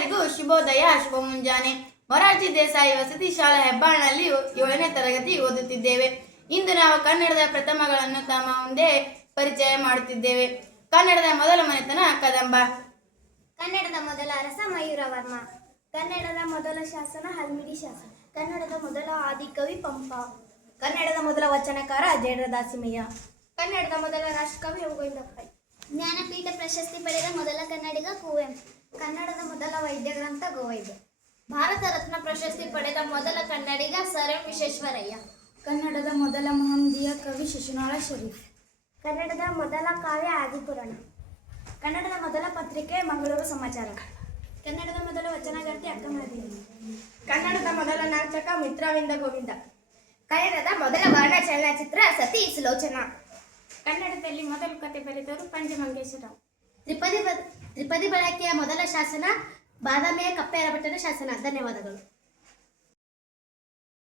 ಎಲ್ಲರಿಗೂ ಶುಭೋದಯ, ಶುಭ ಮುಂಜಾನೆ. ಮೊರಾರ್ಜಿ ದೇಸಾಯಿ ವಸತಿ ಶಾಲಾ ಹೆಬ್ಬಾಳ್ನಲ್ಲಿ 7ನೇ ತರಗತಿ ಓದುತ್ತಿದ್ದೇವೆ. ಇಂದು ನಾವು ಕನ್ನಡದ ಪ್ರಥಮಗಳನ್ನು ತಮ್ಮ ಮುಂದೆ ಪರಿಚಯ ಮಾಡುತ್ತಿದ್ದೇವೆ. ಕನ್ನಡದ ಮೊದಲ ಮನೆತನ ಕದಂಬ. ಕನ್ನಡದ ಮೊದಲ ಅರಸ ಮಯೂರವರ್ಮ. ಕನ್ನಡದ ಮೊದಲ ಶಾಸನ ಹಲ್ಮಿಡಿ ಶಾಸನ. ಕನ್ನಡದ ಮೊದಲ ಆದಿಕವಿ ಪಂಪ. ಕನ್ನಡದ ಮೊದಲ ವಚನಕಾರ ಜೇಡ್ರ ದಾಸಿಮಯ್ಯ. ಕನ್ನಡದ ಮೊದಲ ರಾಷ್ಟ್ರಕವಿ ಗೋವಿಂದ ಪೈ. ಜ್ಞಾನಪೀಠ ಪ್ರಶಸ್ತಿ ಪಡೆದ ಮೊದಲ ಕನ್ನಡಿಗ ಕುವೆಂಪು. ಕನ್ನಡದ ಮೊದಲ ವೈದ್ಯ ಗ್ರಂಥ ಗೋವೈದ್ಯ. ಭಾರತ ರತ್ನ ಪ್ರಶಸ್ತಿ ಪಡೆದ ಮೊದಲ ಕನ್ನಡಿಗ ಸರ್ ಎಂ ವಿಶ್ವೇಶ್ವರಯ್ಯ. ಕನ್ನಡದ ಮೊದಲ ಮಹಮ್ಮದೀಯ ಕವಿ ಶಿಶುನಾಳ ಶರೀಫ್. ಕನ್ನಡದ ಮೊದಲ ಕಾವ್ಯ ಆದಿಪುರಾಣ. ಕನ್ನಡದ ಮೊದಲ ಪತ್ರಿಕೆ ಮಂಗಳೂರು ಸಮಾಚಾರ. ಕನ್ನಡದ ಮೊದಲ ವಚನಗಾರ್ತಿ ಅಕ್ಕಮಹಾದೇವಿ. ಕನ್ನಡದ ಮೊದಲ ನಾಟಕ ಮಿತ್ರವಿಂದ ಗೋವಿಂದ. ಕನ್ನಡದ ಮೊದಲ ವರ್ಣ ಚಲನಚಿತ್ರ ಸತಿ ಸುಲೋಚನಾ. ಕನ್ನಡದಲ್ಲಿ ಮೊದಲು ಕತೆ ಬರೆದವರು ಪಂಚಮಂಗೇಶ್ವರರಾವ್. ತ್ರಿಪದಿ ಬಳಕೆಯ ಮೊದಲ ಶಾಸನ ಬಾದಾಮಿಯ ಕಪ್ಪೆರಭಟ್ಟನ ಶಾಸನ. ಧನ್ಯವಾದಗಳು.